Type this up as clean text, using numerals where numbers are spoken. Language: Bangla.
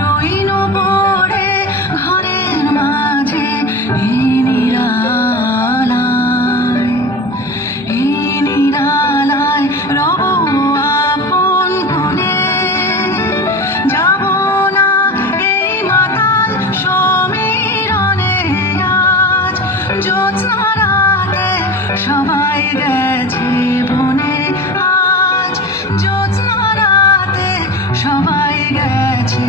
রইনু পড়ে ঘরের মাঝে এই নিরালায় রব আপন কোণে। যাব না এই মাতাল সমীরণে আজ, জ্যোৎস্না রাতে সবাই গেছে বনে আজ, জ্যোৎস্না রাতে সবাই গেছে